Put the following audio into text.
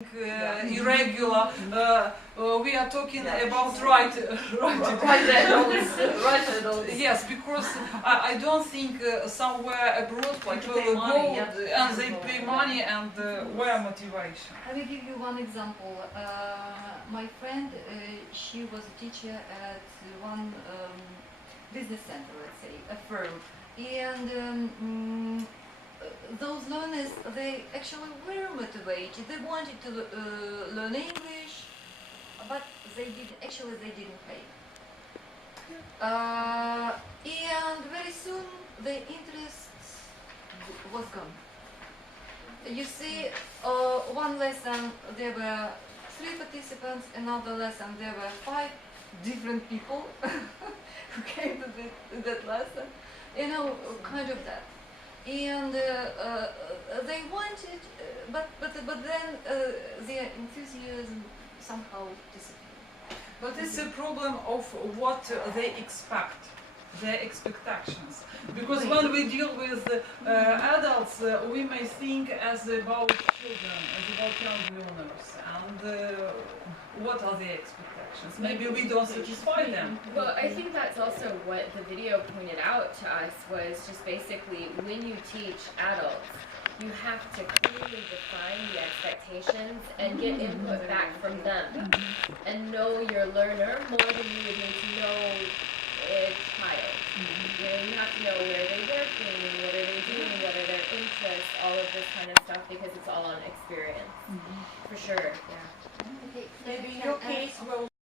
irregular. We are talking about right adults. Yes, because I don't think somewhere abroad people go and they pay money and where motivation. I will give you one example. My friend, she was a teacher at one business center, let's say, a firm, and those learners, they actually were motivated. They wanted to learn English, but they didn't pay. And very soon the interest was gone. You see, one lesson there were 3 participants, another lesson there were 5 different people who came to that lesson. You know, kind of that. And they wanted, but then their enthusiasm somehow disappeared. But it's a problem of what they expect, their expectations. Because when we deal with adults, we may think as about children, as about young learners, and what are their expectations? Maybe we don't satisfy them. Well, I think that's also what the video pointed out to us, was just basically when you teach adults, you have to clearly define the expectations and get input back from them and know your learner more than you would need to know a child. You know, you have to know where they're working, what are they doing, what are their interests, all of this kind of stuff, because it's all on experience. For sure, yeah. Maybe your case will